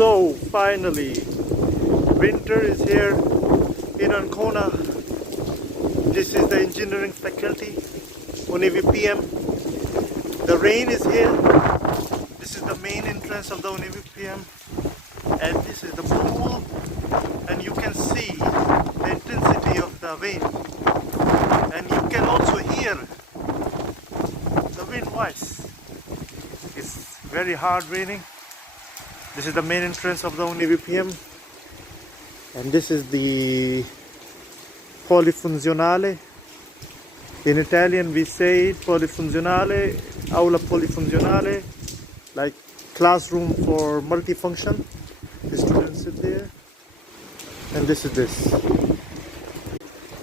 So finally, winter is here in Ancona. This is the engineering faculty, UNIVPM. The rain is here. This is the main entrance of the UNIVPM, and this is the pool. And you can see the intensity of the wind, and you can also hear the wind voice. It's very hard raining. This is the main entrance of the UNIVPM, and this is the polifunzionale. In Italian we say polifunzionale, aula polifunzionale, like classroom for multifunction. The students sit there, and this is this.